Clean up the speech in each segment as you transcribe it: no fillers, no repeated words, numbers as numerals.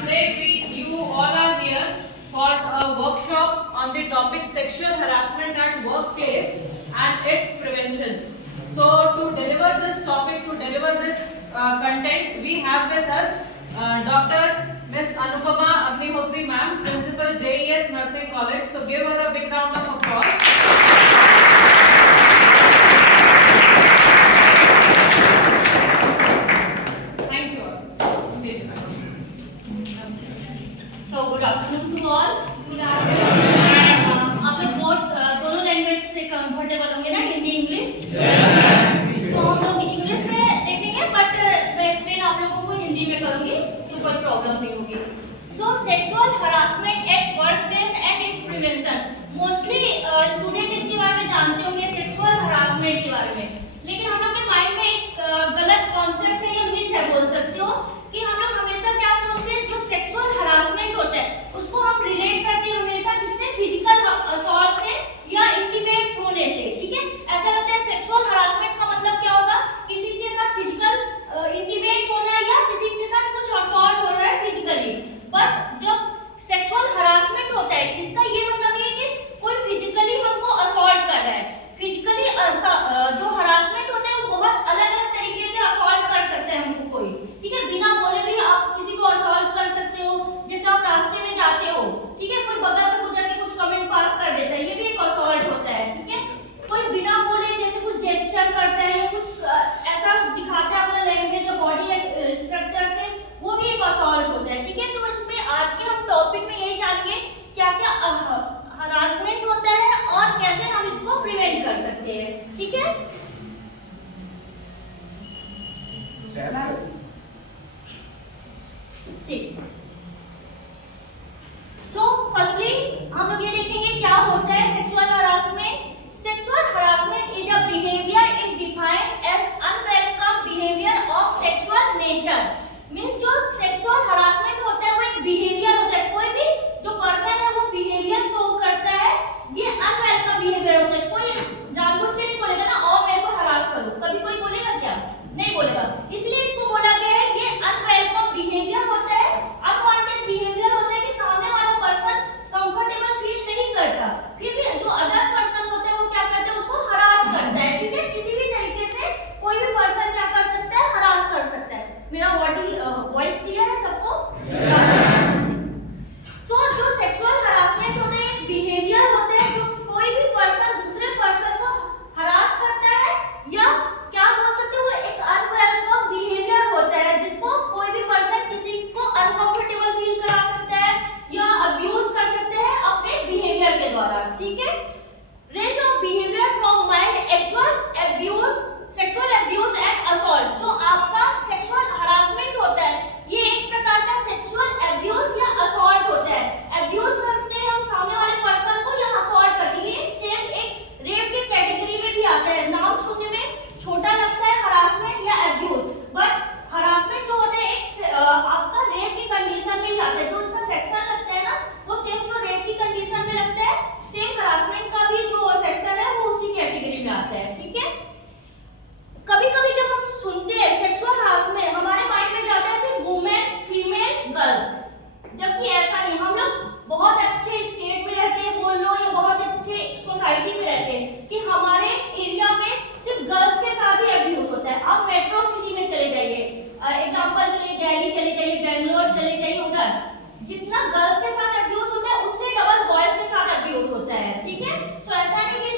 Today you all are here for a workshop on the topic sexual harassment at workplace and its prevention. So to deliver this topic, to deliver this content, we have with us Dr. Ms. Anupama Agnihotri ma'am, Principal JES Nursing College. So give her a big round of applause. Thank you all. Stage is yours. So good afternoon to all. Good afternoon. आप लोग दोनों language से comfortable होंगे ना, Hindi English? तो हम लोग English में देखेंगे, बट मैं एक्सप्लेन आप लोगों को हिंदी में करूंगी, तो कोई प्रॉब्लम नहीं होगी. सो sexual harassment at work place and it's prevention. Mostly student इसके बारे में जानते होंगे, सेक्सुअल हरासमेंट के बारे में, लेकिन हम लोग के माइंड में एक गलत कॉन्सेप्ट है या मिथ है, बोल सकते हो, कि हम लोग हमेशा क्या सोचते हैं, जो सेक्सुअल हरासमेंट होता है उसको हम रिलेट करते हैं हमेशा किससे, फिजिकल असॉल्ट से या इंटीमेट होने से. ठीक है, ऐसा लगता है सेक्सुअल हरासमेंट का मतलब क्या होगा, किसी के साथ फिजिकल इंटीमेट होना है या किसी के साथ कुछ असॉल्ट हो रहा है फिजिकली. बट जब सेक्सुअल हरासमेंट होता है, इसका ये मतलब है कि कोई फिजिकली हमको असॉल्ट कर रहा है. फिजिकली जो हरासमेंट होता है वो बहुत अलग अलग तरीके से असॉल्ट कर सकता है हमको कोई. ठीक है, बिना बोले भी आप किसी को असॉल्ट कर सकते हो. जैसे आप रास्ते में जाते हो, ठीक है, कोई बगल से गुजर के कुछ कमेंट पास कर देता है, ये भी एक असॉल्ट होता है. ठीक है, कोई बिना बोले जैसे कुछ जेस्चर करता है या कुछ ऐसा दिखाता है अपना लैंग्वेज या बॉडी स्ट्रक्चर से, वो भी एक असॉल्ट होता है. ठीक है, तो इसमें आज के हम टॉपिक में यही जानेंगे क्या क्या हरासमेंट होता है और कैसे हम इसको प्रिवेंट कर सकते हैं. ठीक है, ठीक. सो फर्स्टली हम लोग ये देखेंगे क्या होता है sexual harassment. Sexual harassment is a behaviour it defined as unwelcome behaviour of sexual nature. Means जो सेक्सुअल हरासमेंट होता है वो एक बिहेवियर होता है, कोई भी जो पर्सन है वो बिहेवियर शो करता है, ये अनवेलकम बिहेवियर होता है. कोई जानबूझ के नहीं बोलेगा ना, और मेरे को हरास करो, कभी कोई बोलेगा क्या? नहीं बोलेगा. इसलिए इसको बोला गया है ये अनवेलकम बिहेवियर होता है, अनवांटेड बिहेवियर होता है कि सामने वाला पर्सन कंफर्टेबल फील नहीं करता, फिर भी जो अदर पर्सन होता है वो क्या करता है, उसको हरास करता है. ठीक है, किसी भी तरीके से कोई भी पर्सन क्या कर सकता है, हरास कर सकता है. मेरा वॉइस क्लियर है सबको? सो जो सेक्सुअल हरासमेंट होता है एक बिहेवियर होता है जो कोई भी पर्सन दूसरे पर्सन को हरास करता है, या क्या बोल सकते हो, एक अनवेलकम बिहेवियर होता है जिसको कोई भी पर्सन किसी को अनकंफर्टेबल फील करा सकता है या अब्यूज कर सकते हैं अपने बिहेवियर के द्वारा. ठीक है, range of behaviour from mild actual abuse, sexual abuse and assault. जो आपका सेक्सुअल हरासमेंट होता है ये एक प्रकार का सेक्सुअल अब्यूज या असॉल्ट होता है. अब्यूज करते हैं हम सामने वाले पर्सन को या असॉल्ट करते हैं, ये सेम एक रेप की कैटेगरी में भी आता है. नाम सुनने में छोटा लगता है हरासमेंट या अब्यूज, बट हरासमेंट जो होता है एक आपका रेप की कंडीशन में ही आता है. जो उसका सेक्शन लगता है ना, वो सेम जो रेप की कंडीशन में लगता है, सेम हरासमेंट का भी जो सेक्शन है वो उसी कैटेगरी में आता है. ठीक है, कभी कभी जब हम सुनते हैं सेक्सुअल हरासमेंट, हमारे माइंड में जाता है सिर्फ वुमेन, फीमेल, गर्ल्स, जबकि ऐसा नहीं. हम लोग बहुत अच्छे स्टेट में रहते हैं, बोल लो, या बहुत अच्छे सोसाइटी में रहते हैं कि हमारे एरिया में सिर्फ गर्ल्स के साथ ही अब्यूज होता है. आप मेट्रो सिटी में चले जाइए, एग्जांपल के लिए दिल्ली चले जाइए, बेंगलोर चले जाइए, उधर जितना गर्ल्स के साथ अब्यूज होता है उससे डबल बॉयज के साथ अब्यूज होता है. ठीक है, सो ऐसा नहीं कि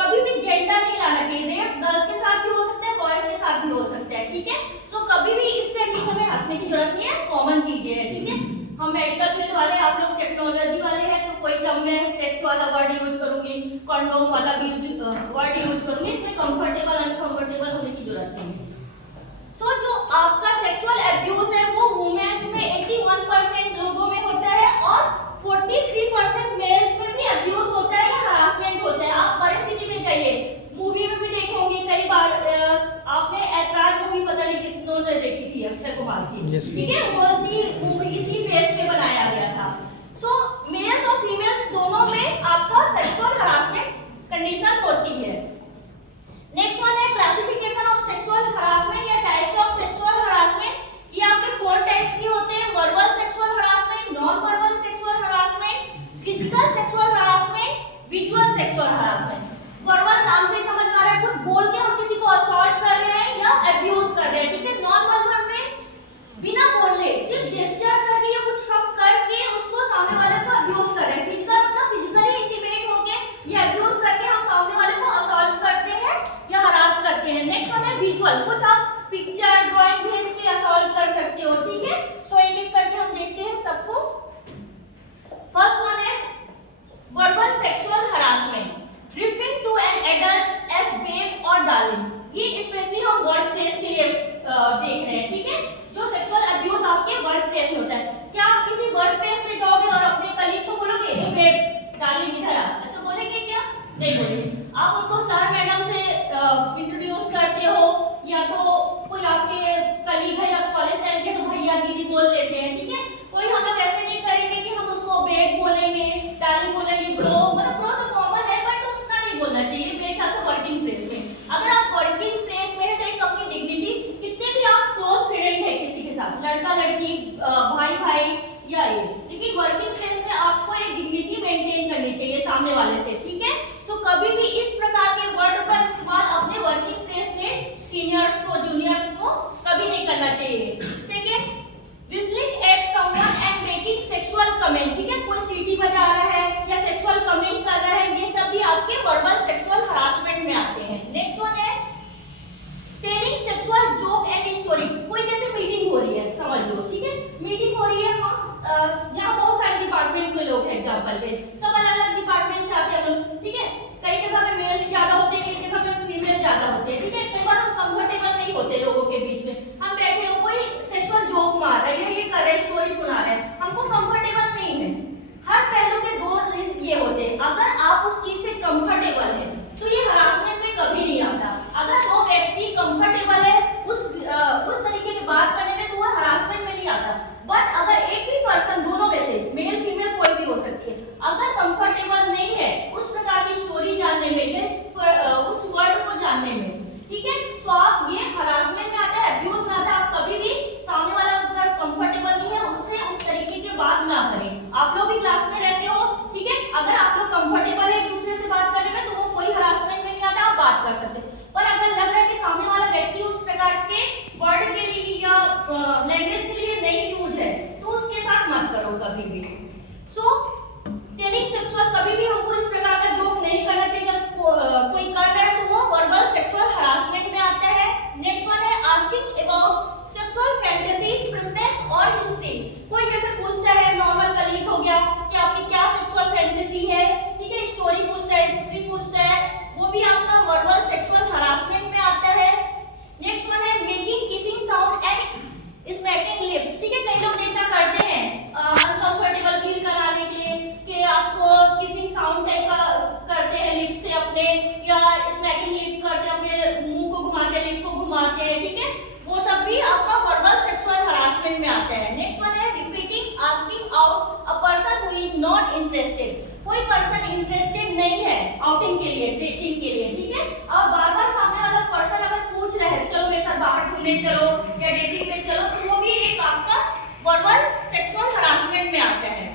कभी भी जेंडर नहीं लाना चाहिए. रेप गर्ल्स के साथ भी हो सकता है, बॉयज के साथ भी हो सकता है. ठीक है, सो कभी भी इस कंडीशन में हंसने की जरूरत नहीं है, कॉमन चीजें है. ठीक है, हम मेडिकल फील्ड वाले, आप लोग टेक्नोलॉजी वाले हैं, तो कोई कम में सेक्स वाला वर्ड यूज करूंगी, कंडोम वाला भी वर्ड यूज करूंगी. इसमें कंफर्टेबल अनकंफर्टेबल होने की जरूरत नहीं है. सो जो आपका सेक्सुअल अब्यूज है वो वुमेन्स में 81% लोगों में होता है और 43% मेल्स में भी अब्यूज होता है या हरासमेंट होता है. आप बड़े सिटी में जाइए, मूवी में भी देखे होंगे कई बार, आपने ऐतराज मूवी पता नहीं कितनों ने देखी थी, अक्षय कुमार की. ठीक है, वो इसी बेस पे बनाया गया था. सो मेल्स और फीमेल्स दोनों में आपका सेक्सुअल हरासमेंट कंडीशन होती है. नेक्स्ट वन है क्लासिफिकेशन ऑफ सेक्सुअल हरासमेंट या टाइप्स ऑफ सेक्सुअल हरासमेंट. ये आपके 4 टाइप्स के होते हैं. वर्बल सेक्सुअल देख रहे हैं, ठीक है। जो सेक्सुअल अब्यूज आपके वर्क प्लेस में होता है, क्या आप किसी वर्क प्लेस में जाओगे और अपने कलीग को बोलोगे ए बेब डार्लिंग इधर आ, ऐसा बोलेंगे क्या? नहीं बोलेंगे। आप उनको सर मैडम से इंट्रोड्यूस करते हो, या तो कोई आपके कलीग है या कॉलेज टाइम के तो भैया दीदी बोल लेते हैं, ठीक है। कोई हम लोग ऐसे नहीं करेंगे कि हम उसको बेब बोलेंगे, डार्लिंग बोलेंगे, ब्रो, मतलब ब्रो तो कॉमन है बट उतना नहीं बोलना चाहिए मेरे ख्याल से वर्किंग प्लेस में। अगर आप वर्किंग प्लेस में है तो एक अपनी डिग्निटी, कितने भी आप क्लोज फ्रेंड है किसी के साथ, लड़का लड़की, भाई भाई या ये, लेकिन वर्किंग प्लेस में आपको एक डिग्निटी मेंटेन करनी चाहिए सामने वाले से, ठीक है। सो कभी भी इस प्रकार के वर्ड का इस्तेमाल अपने वर्किंग प्लेस में सीनियर्स को, जूनियर्स को कभी नहीं करना चाहिए। Second, whistling at someone and making sexual comment, ठीक है। कोई सीटी बजा रहा है या सेक्सुअल कमेंट कर रहा है, ये सब भी आपके वर्बल सेक्सुअल हरासमेंट में आते हैं। नेक्स्ट वन है telling sexual joke and story. कोई जैसे मीटिंग हो रही है, समझ लो, ठीक है, मीटिंग हो रही है, हम यहाँ बहुत सारे डिपार्टमेंट के लोग हैं, एग्जांपल के सब अलग अलग डिपार्टमेंट से आते हैं लोग, ठीक है। कई जगह पे मेल्स ज्यादा होते हैं, कई जगह पे फीमेल ज्यादा होते हैं, ठीक है। कई बार हम कंफर्टेबल नहीं होते लोगों के बीच में, हम बैठे हो, कोई सेक्सुअल जोक मार रहा है या ये कर रहा है, स्टोरी सुना रहा है, हमको कंफर्टेबल नहीं है। हर पहलू के दो रिस्क ये होते हैं, अगर आप उस चीज से कंफर्टेबल है तो ये हरासमेंट में कभी नहीं आता। अगर वो व्यक्ति कंफर्टेबल है उस तरीके की बात करने में तो वो हरासमेंट में नहीं आता। बट अगर एक भी पर्सन, दोनों में से मेल फीमेल कोई भी हो सकती है, अगर कंफर्टेबल नहीं है उस प्रकार की स्टोरी जानने में या उस वर्ड को जानने में, ठीक है, तो आप ये हरासमेंट में आता है, अब्यूज में आता है। आप कभी भी सामने वाला अगर कंफर्टेबल नहीं है उससे उस तरीके की बात ना करें। आप लोग भी क्लास में रहते हो, ठीक है, अगर आप लोग कंफर्टेबल है एक दूसरे से बात करने में तो वो कोई हरासमेंट में नहीं आता, आप बात कर सकते हो। पर अगर लग रहा है कि सामने वाला व्यक्ति उस प्रकार के वर्ड के लिए या लैंग्वेज के लिए नहीं यूज है तो उसके साथ मत करो कभी भी। सो टेलिंग सेक्सुअल, कभी भी हमको इस प्रकार का जोक नहीं करना चाहिए। कोई कर रहा है तो वो वर्बल सेक्सुअल हरासमेंट में आता है। नेक्स्ट वन है asking about sexual fantasy, preference और हिस्ट्री। कोई जैसे पूछता है, नॉर्मल कलीग हो गया कि आपकी क्या सेक्सुअल फैंटेसी है, ठीक है, स्टोरी पूछता है, हिस्ट्री पूछता है, वो भी आपका वर्बल सेक्सुअल हरासमेंट में आता है। नेक्स्ट वन है making kissing sound and smacking lips, ठीक है। कई लोग देखना करते हैं अनकंफर्टेबल फील कराने के लिए कि आपको किसिंग साउंड टाइप का करते हैं लिप से अपने, या स्मैकिंग लिप करते हैं, अपने मुंह को घुमाते हैं, लिप को घुमाते हैं, ठीक है, वो सब भी आपका वर्बल सेक्सुअल हरासमेंट में आता है। नेक्स्ट वन है repeating asking out a person who is not interested. कोई पर्सन इंटरेस्टेड नहीं है आउटिंग के लिए, डेटिंग के लिए, ठीक है, और बार-बार सामने वाला पर्सन अगर पूछ रहा है चलो मेरे साथ बाहर घूमने चलो या डेटिंग पे चलो, तो वो भी एक आपका वर्बल सेक्सुअल हरासमेंट में आता है।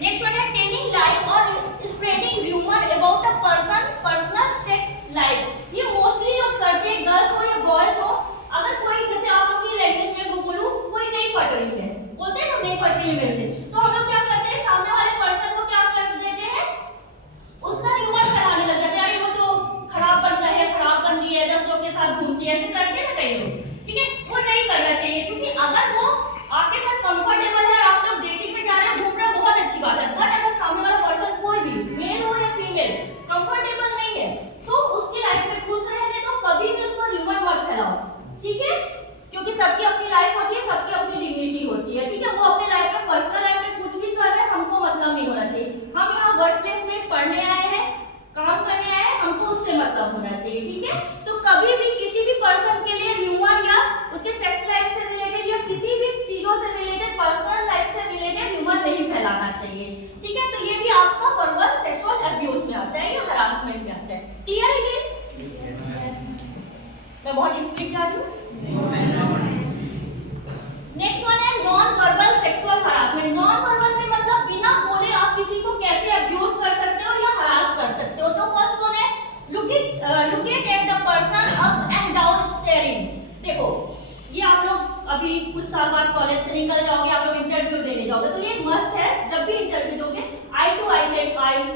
नेक्स्ट वन है टेलिंग लाई और spreading rumour about a person personal sex life. ये मोस्टली लोग करते हैं, गर्ल्स हो या बॉयज हो। अगर कोई जैसे आप लोग की लैंग्वेज में वो बोलूं कोई नहीं पढ़ रही है, बोलते हैं ना नहीं पढ़ रही है मेरे से, तो हम लोग क्या करते हैं, सामने वाले पर्सन को क्या कर देते हैं, उसका रूमर फैलाने लग जाते हैं, अरे वो तो खराब बनता है, खराब बनती है, 10 लोग के साथ घूमती है, ऐसे करते हैं ना कई लोग, ठीक है। वो नहीं करना चाहिए, क्योंकि अगर वो आपके साथ कंफर्टेबल है, आप लोग डेटिंग पे जा रहे हैं, घूम रहे हैं, बहुत अच्छी बात है। बट अगर सामने वाला पर्सन कोई भी मेल हो या फीमेल कंफर्टेबल नहीं है तो उसकी लाइफ में खुश रहने तो कभी भी उसको रूमर मत फैलाओ, ठीक है, क्योंकि सबकी अपनी लाइफ होती है, सबकी अपनी डिग्निटी होती है, ठीक है। वो अपने लाइफ में, पर्सनल लाइफ में कुछ भी कर रहे हैं, हमको मतलब नहीं होना चाहिए। हम यहाँ वर्क प्लेस में पढ़ने आए हैं, काम करने आए हैं, हमको उससे मतलब होना चाहिए, ठीक है। सो कभी भी किसी भी पर्सन के लिए रूमर या उसके सेक्स लाइफ से रिलेटेड या किसी भी चीजों से रिलेटेड, पर्सनल लाइफ से रिलेटेड रूमर नहीं फैलाना चाहिए, ठीक है। तो ये भी आपका वर्बल सेक्सुअल अब्यूज में आता है या हरासमेंट में आता है। क्लियर है ये? मैं बहुत स्पीड जा रही हूँ। नेक्स्ट वन है non verbal sexual harassment. Non verbal में मतलब बिना बोले आप किसी को कैसे अब्यूज कर सकते हो या हरास कर सकते हो। तो फर्स्ट वन है look at the person up and down steering. देखो ये आप लोग अभी कुछ साल बाद कॉलेज से निकल जाओगे, आप लोग इंटरव्यू देने जाओगे, तो ये मस्ट है जब भी इंटरव्यू दोगे, आई टू आई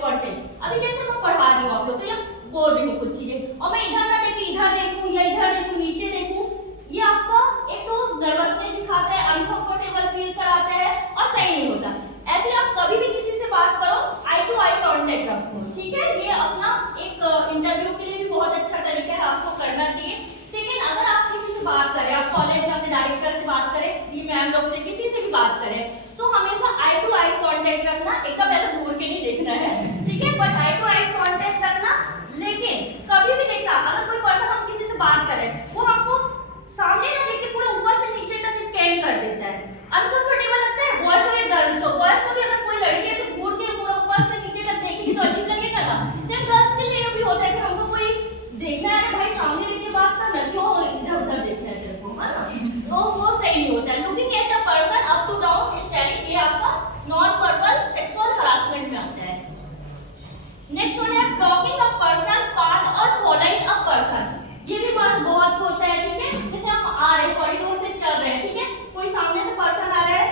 कांटेक्ट। अभी जैसे मैं पढ़ा रही हूँ आप लोग, तो ये बोल रही हूँ कुछ चीजें और मैं इधर ना देखूं, इधर देखूं या इधर देखूं, नीचे देखूं, ये आपका एक तो नर्वसनेस दिखाता है, अनकंफर्टेबल फील कराता है और सही नहीं होता। ऐसे आप कभी भी किसी से बात करो, आई टू आई कांटेक्ट रखो, ठीक है। ये अपना एक इंटरव्यू के लिए भी बहुत अच्छा तरीका है, आपको करना चाहिए। सेकंड, अगर आप किसी से बात कर रहे हैं, रहे हैं, ठीक है। कोई सामने से पर्सन आ रहा है,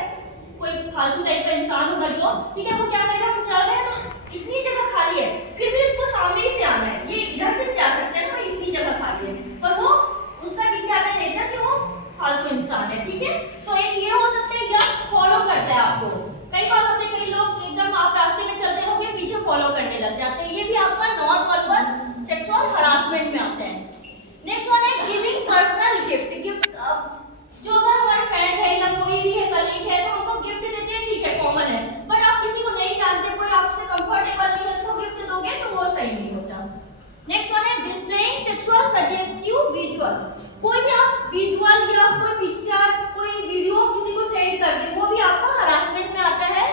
कोई फालतू टाइप का इंसान होगा जो, ठीक है, वो क्या करेगा, हम चल रहे हैं तो इतनी जगह खाली है, फिर भी उसको सामने ही से आना है, ये इधर से जा सकते हैं ना, इतनी जगह खाली है, पर वो उसका दिख जाता है नेचर कि वो फालतू इंसान है, ठीक है। सो एक ये हो सकता है, या फॉलो करता है आपको। कई बार होते हैं, कई लोग एकदम आप रास्ते में चलते रहोगे, पीछे फॉलो करने लग जाते हैं, ये भी आपका नॉन वर्बल सेक्सुअल हरासमेंट में आता है। नेक्स्ट वन है गिविंग पर्सनल गिफ्ट। गिफ्ट जो अगर हमारे फ्रेंड है या कोई भी है, कलीग है, तो हमको गिफ्ट देते हैं, ठीक है, कॉमन है, बट आप किसी को नहीं जानते, कोई आपसे कंफर्टेबल नहीं है, उसको गिफ्ट दोगे तो वो सही नहीं होता। नेक्स्ट वन है डिस्प्लेइंग सेक्सुअल सजेस्टिव विजुअल। कोई भी आप विजुअल या कोई पिक्चर, कोई वीडियो किसी को सेंड कर दे, वो भी आपको हरासमेंट में आता है।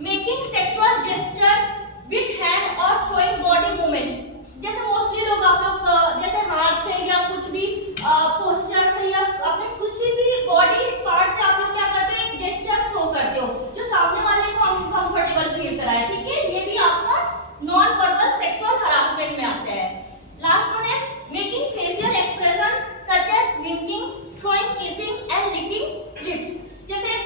Making sexual gesture with hand और थ्रोइंग बॉडी मूवमेंट, जैसे मोस्टली लोग आप लोग जैसे हाथ से या कुछ भी पोस्चर से या अपने कुछ भी बॉडी पार्ट से आप लोग क्या करते हो, एक जेस्चर शो करते हो जो सामने वाले को अनकंफर्टेबल फील कराए, ठीक है, ये भी आपका नॉन वर्बल सेक्सुअल हरासमेंट में आता है। लास्ट वन है making facial expression such as winking, throwing, kissing and licking lips. जैसे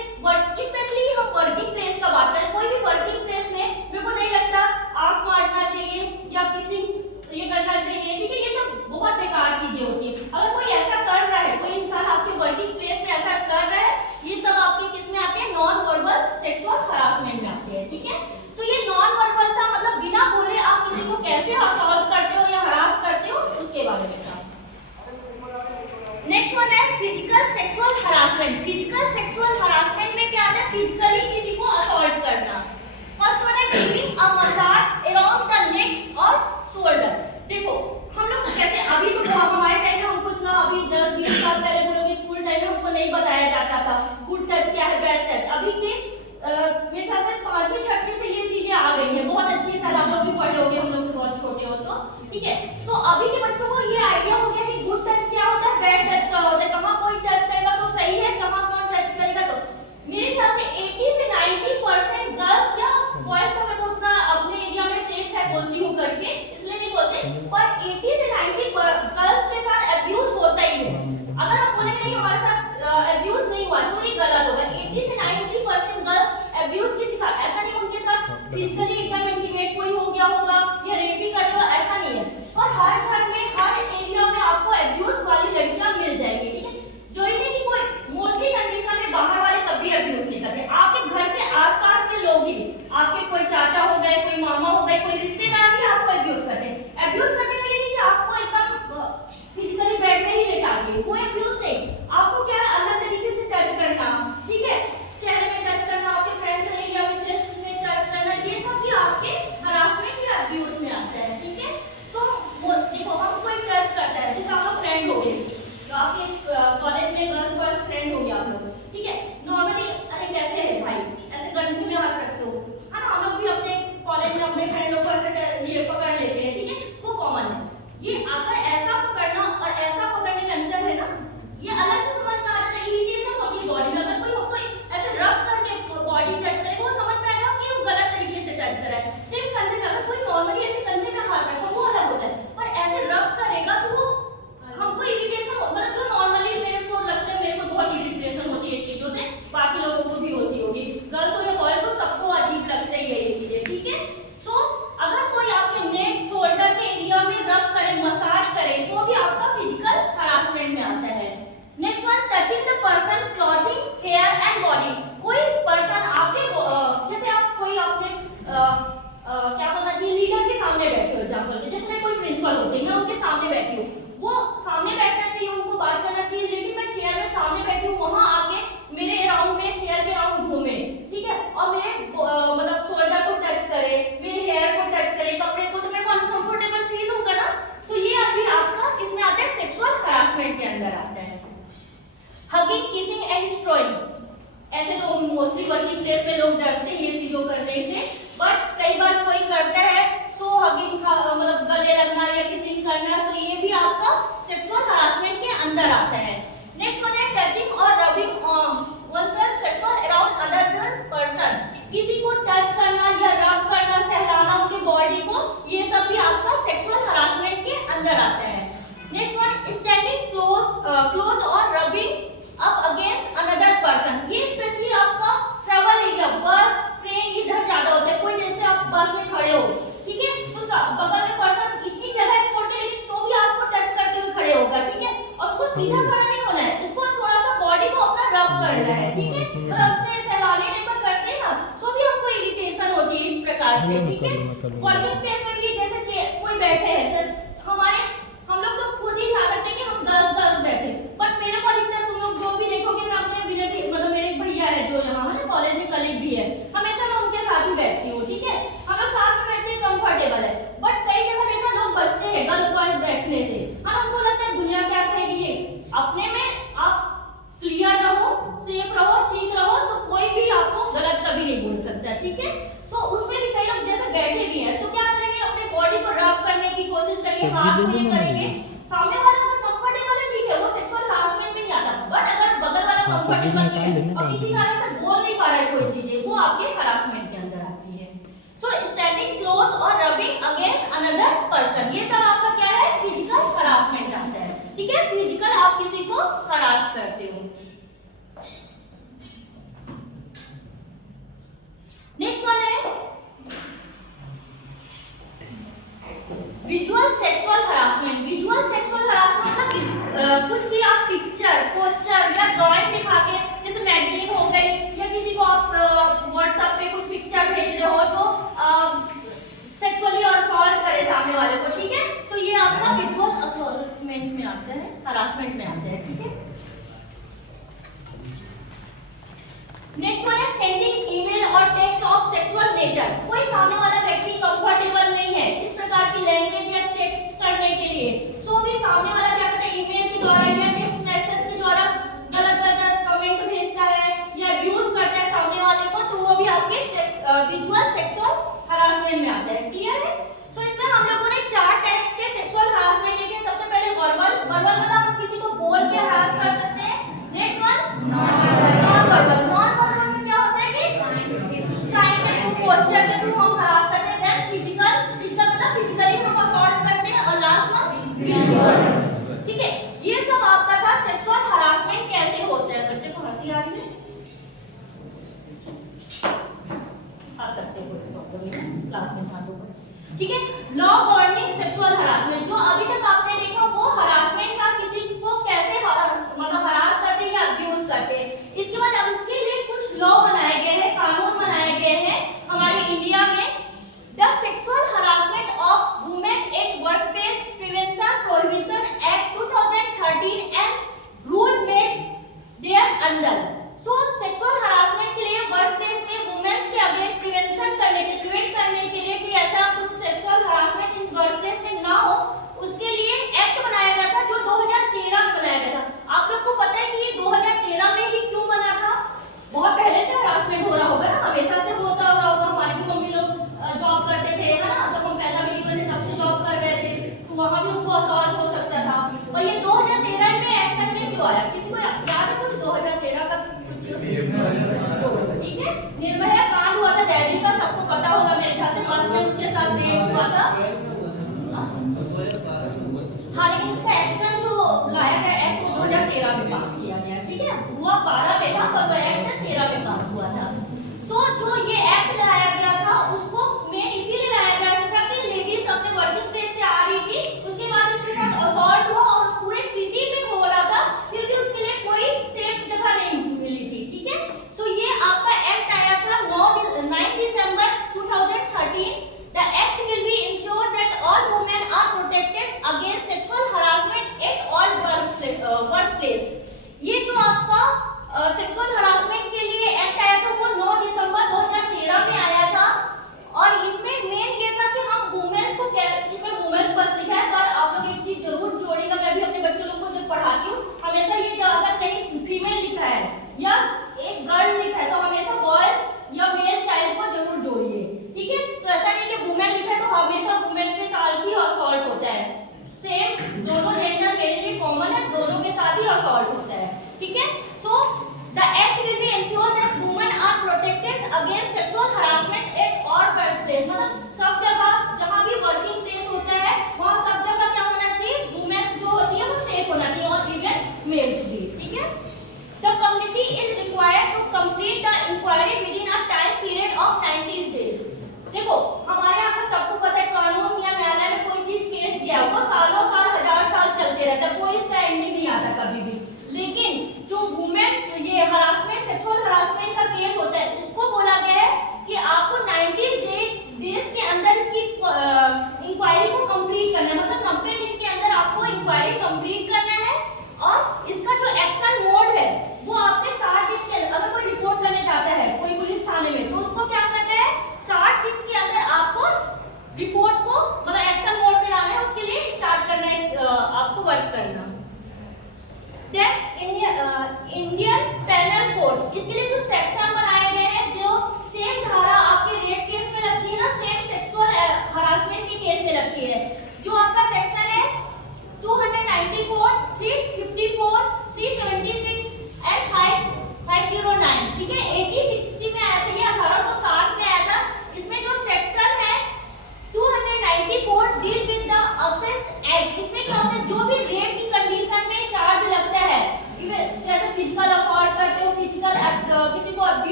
स्पेशली हम वर्किंग प्लेस का बात करें, कोई भी वर्किंग प्लेस में मेरे को नहीं लगता आंख मारना चाहिए या किसिंग ये करना चाहिए, ठीक है, ये सब बहुत बेकार चीजें होती है। अगर कोई ऐसा कर रहा है, कोई इंसान आपके वर्किंग प्लेस में ऐसा कर रहा है, ये सब आपके किस में आते हैं, नॉन वर्बल सेक्सुअल हरासमेंट में आते हैं, ठीक है। सो ये नॉन वर्बल था, मतलब बिना बोले आप किसी को कैसे असॉल्ट करते हो या हरास करते हो, उसके बारे में था। नेक्स्ट वन है physical sexual harassment. Physical sexual harassment में क्या आता है, फिजिकली किसी को असॉल्ट करना। फर्स्ट वन है giving a massage around the neck और शोल्डर। देखो हम लोग कैसे, अभी तो हमारे टाइम में हमको इतना, अभी 10-20 साल पहले बोलोगे स्कूल टाइम में हमको नहीं बताया जाता था गुड टच क्या है, बैड टच। अभी के मेरे ख्याल से 5वीं 6वीं से ये चीजें आ गई है, बहुत अच्छी है, आप लोग भी पढ़े होंगे, हम लोग से बहुत छोटे हो तो, ठीक है। सो अभी के बच्चों को ये आइडिया हो गया कि गुड टच क्या होता है, बैड टच क्या होता है, कहाँ कोई टच करेगा तो सही है, कहाँ कौन टच करेगा तो। मेरे ख्याल से 80 से 90% गर्ल्स या बॉयज का, मैं तो उतना अपने एरिया में सेफ है बोलती हूँ करके, इसलिए नहीं बोलते, पर 80 से 90 गर्ल्स के साथ अब्यूज होता ही है। अगर हम बोलेंगे नहीं हमारे साथ अब्यूज नहीं हुआ तो ये गलत होगा। 80 से 90% गर्ल्स अब्यूज के शिकार, ऐसा नहीं उनके साथ फिजिकली एकदम इंटीमेट कोई हो गया होगा या रेप ही कर दिया, ऐसा नहीं है, और हर घर में, हर एरिया में आपको अब्यूज वाली लड़कियां मिल जाएंगी, ठीक है। जरूरी नहीं कि कोई, मोस्टली कंडीशन में बाहर वाले कभी अब्यूज नहीं करते, आपके घर के आसपास के लोग ही, आपके कोई चाचा हो गए, कोई मामा हो गए, कोई रिश्तेदार ही आपको अब्यूज करते हैं। अब्यूज करने के लिए नहीं कि आपको एकदम फिजिकली बेड में ही लेटा दिए, कोई अब्यूज नहीं, आपको क्या है अलग तरीके से टच करना, ठीक है, चेहरे में टच करना, आपके फ्रेंड से या चेस्ट में टच करना, ये सब भी आपके हरासमेंट या अब्यूज में आता है, ठीक है। सो देखो हम कोई टच करता है, जैसे आप लोग फ्रेंड हो गए, तो आपके कॉलेज में गर्ल्स बॉयज फ्रेंड हो गया आप लोग, ठीक है, नॉर्मली अरे कैसे है भाई, ऐसे कंधे में हाथ रखते हो, है ना, हम लोग भी अपने कॉलेज में अपने फ्रेंड लोग को ऐसे ये पकड़ लेते हैं, ठीक है, वो कॉमन है। ये अगर ऐसा पकड़ना और ऐसा पकड़ने में अंतर है ना, ये अलग से समझ में आ जाता है, इरिटेशन होती है बॉडी में। अगर कोई ऐसे रब करके बॉडी टच करे, वो समझ में आएगा कि वो गलत तरीके से टच करा है। सिर्फ कंधे में, अगर कोई नॉर्मली ऐसे कंधे में हाथ रखा वो अलग होता है, पर ऐसे रब करेगा तो वो हमको इरिटेशन, मतलब जो नॉर्मली मेरे को लगता है, मेरे को बहुत इरिटेशन होती है चीजों से, बाकी लोगों को भी होती होगी, गर्ल्स हो या बॉयज हो, सबको अजीब लगता ही है ये चीजें, ठीक है। सो अगर कोई आपके नेक शोल्डर के एरिया में रब करे, मसाज करे, तो भी आपका फिजिकल हरासमेंट में आता है। Next one touching the person clothing, hair and body. कोई पर्सन आपके जैसे आप कोई अपने क्या बोलना चाहिए, लीडर के सामने बैठे हो, एग्जांपल जैसे कोई प्रिंसिपल होते हैं, मैं उनके सामने बैठी हूँ, वो सामने बैठना चाहिए, उनको बात करना चाहिए, लेकिन मैं चेयर में सामने बैठी हूँ, वहां आके मेरे अराउंड में चेयर के अराउंड घूमे, ठीक है, और मेरे मतलब शोल्डर को टच करे, मेरे हेयर को टच करे, कपड़े को, तो मेरे को अनकंफर्टेबल फील होगा ना। तो ये अभी आपका किसमें आता है, सेक्सुअल हरासमेंट के अंदर आता है। हगिंग, किसिंग एंड स्ट्रोइंग, ऐसे तो मोस्टली वर्किंग प्लेस में लोग डरते हैं ये चीजों करने से, बट कई बार कोई करता है, सो हगिंग मतलब गले लगना या किसिंग करना, सो ये भी आपका सेक्सुअल हरासमेंट के अंदर आता है। नेक्स्ट वन है टचिंग और rubbing oneself sexual around other person, किसी को टच करना या रब करना, सहलाना उनके बॉडी को, ये सब भी आपका सेक्सुअल हरासमेंट के अंदर आता है। नेक्स्ट वन स्टैंडिंग क्लोज और रबिंग अ सीधा खड़ा नहीं होना है, उसको थोड़ा सा बॉडी को अपना रब करना है, ठीक है। और हमसे सहलाने टाइप का करते हैं ना, सो भी हमको इरिटेशन होती है इस प्रकार से, ठीक है। वर्किंग प्लेस में भी जैसे कोई बैठे हैं सर, हम लोग तो खुद ही ध्यान रखते हैं कि हम 10 बैठे, बट मेरे को अधिकतर तुम लोग जो भी देखोगे, मैं अपने रिलेटिव मतलब मेरे भैया है जो यहाँ है ना कॉलेज में कलीग भी है, हमेशा मैं उनके साथ ही बैठती हूँ, ठीक है। हम लोग साथ में बैठते हैं, कंफर्टेबल है, बट कई जगह देखना लोग बचते हैं गर्ल्स बॉयज बैठने से, हाँ उनको लगता है दुनिया क्या कहेगी। अपने में आप क्लियर रहो, सेफ रहो, ठीक रहो, तो कोई भी आपको गलत कभी नहीं बोल सकता, ठीक है। सो उसमें भी कई लोग जैसे बैठे भी हैं, तो क्या करेंगे, अपने बॉडी को रब करने की कोशिश करेंगे, हाथ को ये करेंगे, सामने वाला अगर कंफर्टेबल है ठीक है, वो सेक्सुअल हरासमेंट में नहीं आता, बट अगर बगल वाला कंफर्टेबल नहीं है और किसी कारण से बोल नहीं पा रहा है कोई चीजें, वो आपके हरासमेंट के अंदर आती है। सो स्टैंडिंग क्लोज और रबिंग अगेंस्ट अनदर पर्सन, ये सब आपका क्या है, फिजिकल हरासमेंट आता है, ठीक है। फिजिकल आप किसी को हरास करते हो। नेक्स्ट वन है visual sexual harassment. Visual sexual harassment मतलब कुछ भी आप पिक्चर, पोस्टर या ड्राइंग दिखा के, जैसे मैगजीन हो गई या किसी को आप व्हाट्सएप पे कुछ पिक्चर भेज रहे हो जो सेक्सुअली असॉल्ट करे सामने वाले को, ठीक है। सो ये आपका विजुअल असॉल्टमेंट में आता है, हरासमेंट में आता है, ठीक है। नेक्स्ट वन है सेंडिंग ईमेल और टेक्स्ट ऑफ सेक्सुअल नेचर। कोई सामने वाला व्यक्ति कंफर्टेबल नहीं है इस प्रकार की लैंग्वेज या टेक्स्ट करने के लिए, सो भी सामने वाला क्या करता है, ईमेल के द्वारा या टेक्स्ट मैसेज के द्वारा गलत कमेंट भेजता है या अब्यूज करता है सामने वाले को, तो वो भी आपके विजुअल सेक्सुअल हरासमेंट में आता है, क्लियर है। सो इसमें हम लोगों ने 4 टाइप्स के सेक्सुअल हरासमेंट देखे। सबसे पहले वर्बल मतलब आप किसी को बोल के हरास कर सकते हैं। नेक्स्ट वन नॉन वर्बल में क्या होता है कि साइन के थ्रू, पोस्चर के थ्रू हम हरास करते हैं। देन फिजिकल मतलब फिजिकली हम असॉल्ट करते हैं। और लास्ट वन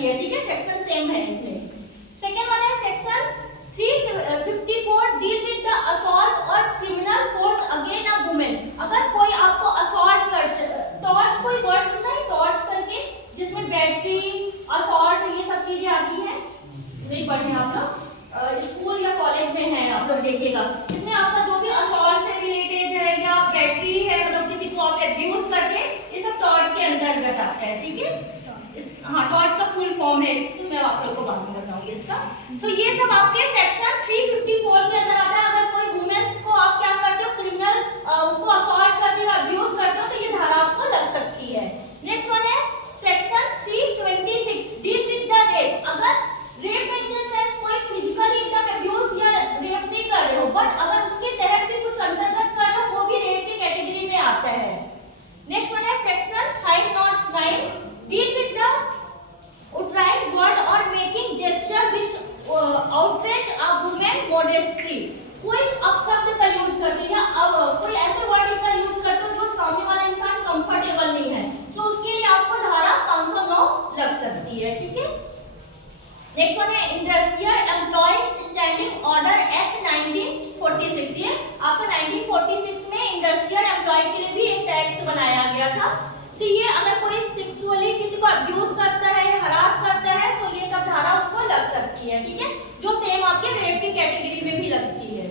लगती है, ठीक है, सेक्शन सेम है इसमें। सेकेंड वन है section 354 deal with the assault और criminal force against a women. अगर कोई आपको असॉल्ट करते, टॉर्च कोई वर्ड सुना है टॉर्च करके, जिसमें बैटरी असॉल्ट ये सब चीजें आती हैं, नहीं पढ़े आप लोग, स्कूल या कॉलेज में है, आप लोग देखिएगा। इसमें आपका जो भी असॉल्ट से रिलेटेड है या बैटरी है, मतलब किसी को आप अब्यूज करके, ये सब टॉर्च के अंतर्गत आता है, ठीक है। हाँ, टॉर्च का फुल फॉर्म है, तो मैं आप लोग को बाद में बताऊंगी इसका। सो ये सब आपके सेक्शन 354 के अंदर आता है। अगर कोई वुमेन्स को आप क्या करते हो, क्रिमिनल उसको असॉल्ट करते हो, अब्यूज करते हो, तो ये धारा आपको लग सकती है। नेक्स्ट वन है section 326 deal with the rape. अगर रेप का इन द सेंस कोई फिजिकली एकदम अब्यूज या रेप नहीं कर रहे हो, बट अगर उसके तहत भी कुछ अंतर्गत कर रहे हो, वो भी रेप की कैटेगरी में आता है। नेक्स्ट वन है section 509 deal with the uttering word or making gesture which outrage a woman modesty। कोई अपशब्द का यूज करते हैं या कोई ऐसे वर्ड का यूज करते हो जो सामने वाला इंसान कंफर्टेबल नहीं है, तो उसके लिए आपको धारा 509 लग सकती है, ठीक है। नेक्स्ट वन है industrial employ standing order act 1946। ये आपका 1946 में इंडस्ट्रियल एम्प्लॉय के लिए भी एक एक्ट बनाया गया था। तो ये अगर कोई सेक्सुअली किसी को अब्यूज करता है या हरास करता है, तो ये सब धारा उसको लग सकती है, ठीक है, जो सेम आपके रेप की कैटेगरी में भी लगती है।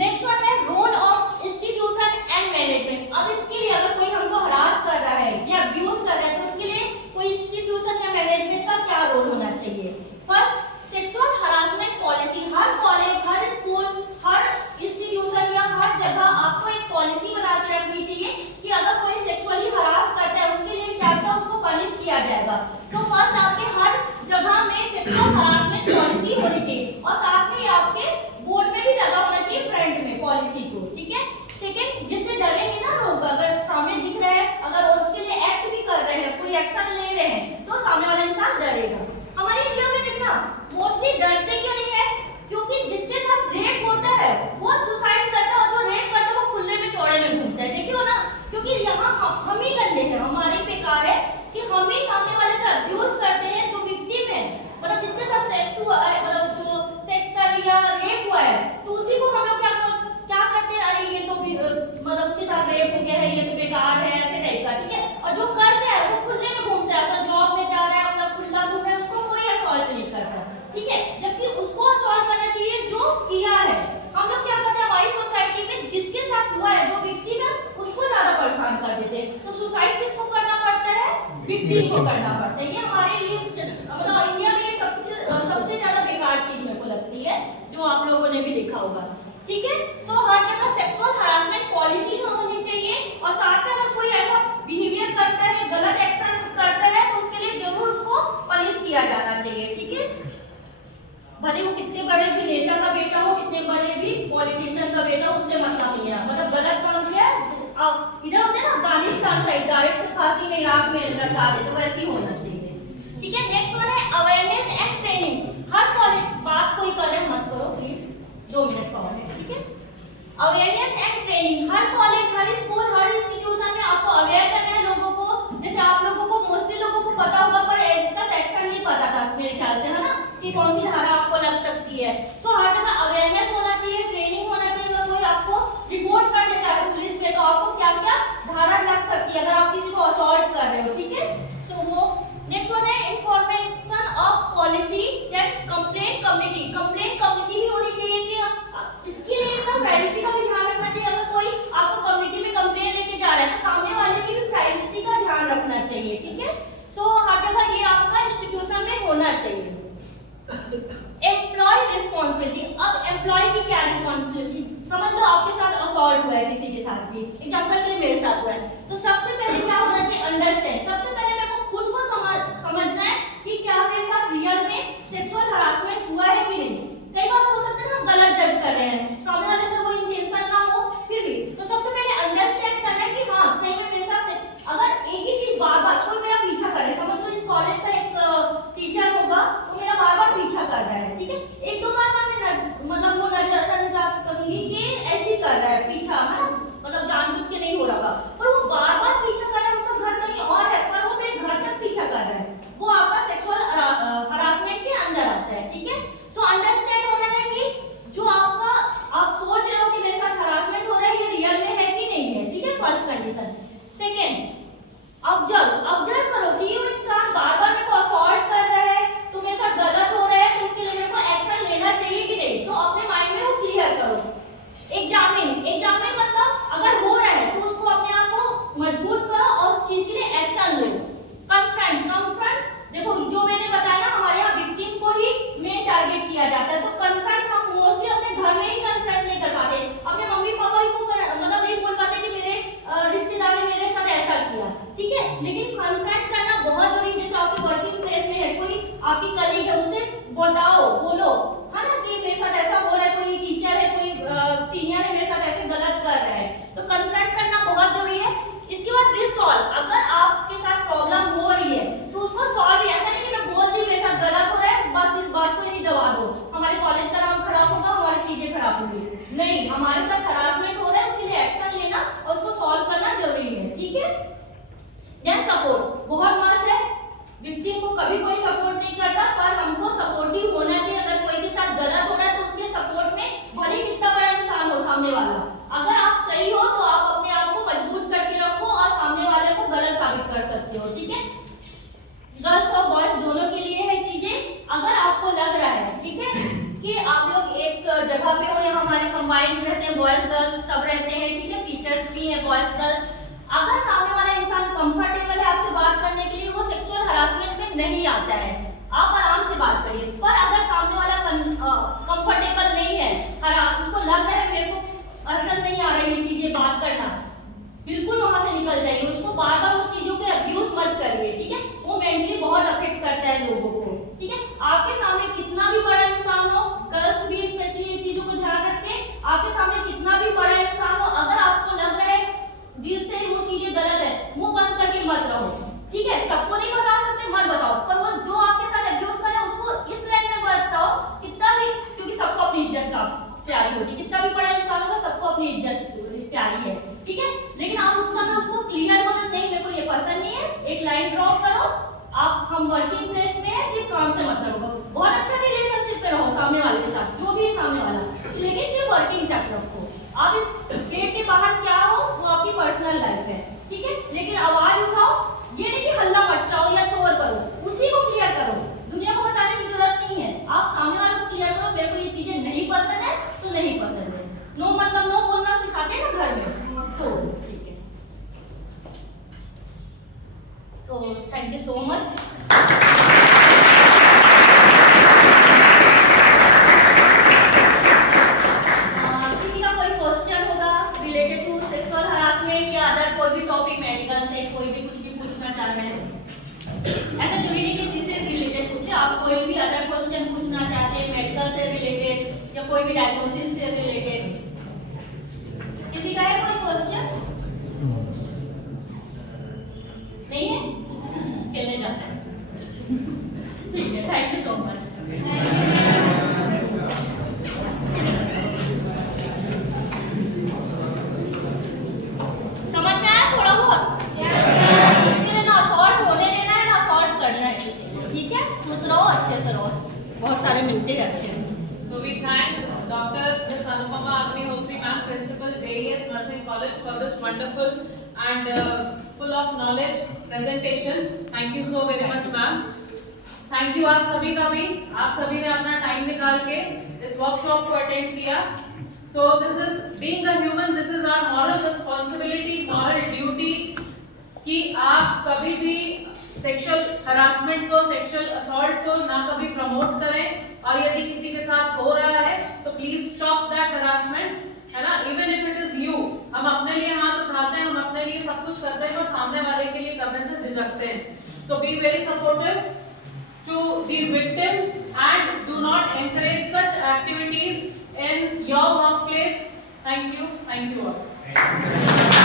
नेक्स्ट वन है role of institution and management. अब इसके लिए अगर कोई हमको हरास कर रहा है या अब्यूज कर रहा है, तो उसके लिए कोई इंस्टीट्यूशन या मैनेजमेंट का क्या रोल होना चाहिए। First, sexual harassment policy. हर कॉलेज, हर स्कूल, हर इंस्टीट्यूशन या हर जगह आपको एक पॉलिसी बना के रखनी चाहिए कि अगर कोई सेक्सुअली हरास करता है, उसके लिए क्या क्या उसको पनिश किया जाएगा। तो फर्स्ट, आपके हर जगह में सेक्सुअल हरासमेंट पॉलिसी होनी चाहिए, और साथ में आपके बोर्ड में भी लगा होना चाहिए फ्रंट में पॉलिसी को, ठीक है। सेकंड, जिससे डरेंगे ना लोग, अगर सामने दिख रहा है, अगर उसके लिए एक्ट भी कर रहे हैं, कोई एक्शन ले रहे हैं, तो सामने वाला इंसान डरेगा। हमारे इंडिया में देखना मोस्टली डरते क्यों नहीं है, क्योंकि जिसके साथ रेप होता है वो सुसाइड करता है, और जो रेप करता है वो खुले में चौड़े में घूमता है, देखियो ना। क्योंकि यहाँ हम ही गंदे हैं, हमारे बेकार है कि हम ही सामने वाले का अब्यूज करते हैं, जो विक्टिम है, मतलब जिसके साथ सेक्स हुआ है, मतलब जो सेक्स कर या रेप हुआ है, तो उसी को हम लोग क्या करते हैं, अरे ये तो मतलब उसके साथ रेप हो गया है, ये तो बेकार है, ऐसे टाइप का, ठीक है। और जो करते हैं वो खुले में घूमता है, अपना जॉब में जा रहा है, अपना खुला घूम रहा है, उसको कोई असॉल्ट नहीं करता, ठीक है। जबकि उसको असॉल्ट करना चाहिए जो किया है। हम लोग क्या करते हैं हमारी सोसाइटी में, जिसके साथ हुआ है, जो विक्टिम है, उसको ज्यादा परेशान कर देते हैं। तो सुसाइड किसको करना पड़ता है, विक्टिम को करना पड़ता है। ये हमारे लिए मतलब इंडिया में सबसे ज्यादा बेकार चीज मेरे को लगती है, जो आप लोगों ने भी देखा होगा, ठीक है। सो हर जगह सेक्सुअल हरासमेंट पॉलिसी होनी चाहिए, और साथ में अगर कोई ऐसा बिहेवियर करता है, गलत एक्शन करता है, तो उसके लिए जरूर उसको पनिश किया जाना चाहिए, ठीक है। भले वो कितने बड़े भी नेता का बेटा हो, कितने बड़े भी पॉलिटिशियन का बेटा, उससे मतलब नहीं है, मतलब गलत काम किया। इधर होते हैं ना अफगानिस्तान साइड, डायरेक्ट फांसी में इराक में लटका दे, तो वैसे ही होना चाहिए, ठीक है। नेक्स्ट वन है awareness and training. Her college, बात कोई कर रहे मत करो प्लीज, 2 मिनट का और है, ठीक है। Awareness and training, her college, हर स्कूल, हर इंस्टीट्यूशन में आपको अवेयर करना है लोगों को। जैसे आप लोगों को मोस्टली लोगों को पता होगा, पर इसका सेक्शन नहीं पता था मेरे ख्याल से, है ना, कि कौन सी धारा आपको लग सकती है। सो हर जगह अवेयरनेस होना चाहिए, ट्रेनिंग होना चाहिए। अगर कोई आपको रिपोर्ट कर देता है पुलिस पे, तो आपको क्या क्या धारा लग सकती है अगर आप किसी को असॉल्ट कर रहे हो, ठीक है। सो वो नेक्स्ट वन है information of policy that complaint community. Complaint community भी होनी चाहिए कि इसके लिए ना प्राइवेसी का भी ध्यान रखना चाहिए। अगर कोई आपको कम्युनिटी में कंप्लेंट लेके जा रहा है, तो सामने वाले की भी प्राइवेसी का ध्यान रखना चाहिए, ठीक है। सो हर जगह ये आपका इंस्टीट्यूशन में होना चाहिए। Employ responsibility. अब एम्प्लॉय की क्या रिस्पॉन्सिबिलिटी, समझ लो आपके साथ असॉल्ट हुआ है, किसी के साथ भी, एग्जांपल के लिए मेरे साथ हुआ है, तो सबसे पहले क्या होना चाहिए, अंडरस्टैंड। सबसे पहले मेरे को खुद को समझना है कि क्या मेरे साथ रियल में सेक्सुअल हरासमेंट हुआ है कि नहीं। कई बार हो सकता है हम गलत जज कर रहे हैं, सामने वाले का कोई इंटेंशन ना हो, फिर भी तो सबसे पहले अंडरस्टैंड करना है कि हाँ सही में मेरे साथ अगर एक ही चीज बार बार कोई मेरा पीछा कर रहा है, समझ लो इस कॉलेज का एक टीचर होगा, वो मेरा बार बार पीछा कर रहा है, ठीक है। 1-2 बार मैं मतलब वो नजरअंदाज करूंगी कि ऐसे कर रहा है पीछा, है ना, मतलब जानबूझ के नहीं हो रहा, पर वो बार बार पीछा कर रहा है, उसका घर कहीं और है, पर वो आपकी कलीग है उससे बताओ, बोलो, है ना, कि मेरे साथ ऐसा हो रहा है, कोई टीचर है, कोई सीनियर है मेरे साथ ऐसे गलत कर रहा है, तो कन्फ्रंट करना बहुत जरूरी है। इसके बाद रिसॉल्व, अगर आपके साथ प्रॉब्लम हो रही है तो उसको सॉल्व, ऐसा नहीं कि मैं बोल दी मेरे साथ गलत हो रहा है बस इस बात को नहीं दबा दो, हमारे कॉलेज का नाम खराब होगा, हमारी चीजें खराब होंगी, नहीं, हमारे साथ हरासमेंट हो रहा है उसके लिए एक्शन लेना और उसको सॉल्व करना जरूरी है, ठीक है। देन सपोर्ट बहुत मस्त है, विक्टिम को कभी कोई सपोर्ट नहीं करता, पर हमको सपोर्टिव होना चाहिए। अगर कोई के साथ गलत हो रहा है तो उसके सपोर्ट में भले कितना बड़ा इंसान हो सामने वाला, अगर आप सही हो तो आप अपने आप को मजबूत करके रखो और सामने वाले को गलत साबित कर सकते हो, ठीक है। गर्ल्स और बॉयज दोनों के लिए है चीजें। अगर आपको लग रहा है, ठीक है, कि आप लोग एक जगह पे हो, यहाँ हमारे कंबाइंड रहते हैं, बॉयज गर्ल्स सब रहते हैं, ठीक है, टीचर्स भी हैं बॉयज गर्ल्स, अगर सामने वाला इंसान कंफर्टेबल है आपसे बात करने के लिए, वो सेक्सुअल हरासमेंट में नहीं आता है, आप आराम से बात करिए। पर अगर सामने वाला कंफर्टेबल नहीं है, उसको लग रहा है मेरे को असर नहीं आ रहा है ये चीजें बात करना, बिल्कुल वहां से निकल जाइए, उसको बार बार उस चीजों के अब्यूज मत करिए, ठीक है, वो मेंटली बहुत अफेक्ट करता है लोगों को, ठीक है। आपके सामने कितना भी बड़ा इंसान हो, गर्ल्स भी स्पेशली ये चीजों को ध्यान रखें, आपके सामने कितना भी बड़ा इंसान हो, अगर आपको लग रहा है दिल से वो चीजें गलत है, मुंह बंद करके मत रहो, ठीक है, सबको नहीं बता सकते, मत बताओ, पर वो जो आपके साथ अब्यूज कर रहा है उसको इस लाइन में बताओ, कितना भी, क्योंकि सबको अपनी इज्जत का प्यारी होती, कितना भी बड़ा इंसान होगा सबको अपनी इज्जत प्यारी है, ठीक है, लेकिन आप उस समय उसको क्लियर बोलो, नहीं मेरे को ये पसंद नहीं है, एक लाइन ड्रॉ करो, आप हम वर्किंग प्लेस में है, सिर्फ काम से मतलब बहुत अच्छा रिलेशनशिप पे रहो सामने वाले के साथ, जो भी है सामने वाला, लेकिन सिर्फ वर्किंग तक रखो, आप इस गेट के बाहर क्या हो वो आपकी पर्सनल लाइफ है, ठीक है, लेकिन आवाज उठाओ, ये नहीं कि हल्ला मचाओ या शोर करो, उसी को क्लियर करो, दुनिया को बताने की जरूरत नहीं है, आप सामने वाले को क्लियर करो, मेरे को ये चीजें नहीं पसंद है तो नहीं पसंद है, नो मतलब नो बोलना सिखाते हैं ना घर में, तो ठीक है, तो थैंक यू सो मच। किसी का कोई क्वेश्चन होगा रिलेटेड टू सेक्सुअल हरासमेंट या अदर कोई भी टॉपिक, मेडिकल से कोई भी कुछ भी पूछना चाह रहे हैं, ऐसा जरूरी नहीं कि इसी से रिलेटेड पूछे, आप कोई भी अदर क्वेश्चन पूछना चाहते हैं मेडिकल से रिलेटेड या कोई भी डायग्नोसिस से रिलेटेड, किसी का है कोई क्वेश्चन? नहीं है? खेलने जाता है, ठीक है, थैंक यू सो मच। समझ में आया थोड़ा बहुत? किसी ने ना असॉल्ट होने देना है ना असॉल्ट करना है किसी को, ठीक है, खुश रहो, अच्छे से रहो, बहुत सारे मिलते हैं अच्छे। So we thank Dr. Ms. Anupama Agnihotri ma'am, Principal JES Nursing College for this wonderful and full of knowledge presentation. Thank you so very much ma'am. Thank you आप सभी का भी, आप सभी ने अपना टाइम निकाल के इस वर्कशॉप को अटेंड किया। So this is being a human, this is our moral responsibility, moral duty कि आप कभी भी सेक्सुअल हरासमेंट को, सेक्सुअल असॉल्ट को ना कभी प्रमोट करें, और यदि किसी के साथ हो रहा है तो प्लीज स्टॉप दैट हरासमेंट, है ना, even if it is you. हम अपने लिए हाथ उठाते हैं, हम अपने लिए सब कुछ करते हैं, पर सामने वाले के लिए करने से झिझकते हैं। So be very supportive to the victim and do not encourage such activities in your workplace. Thank you all.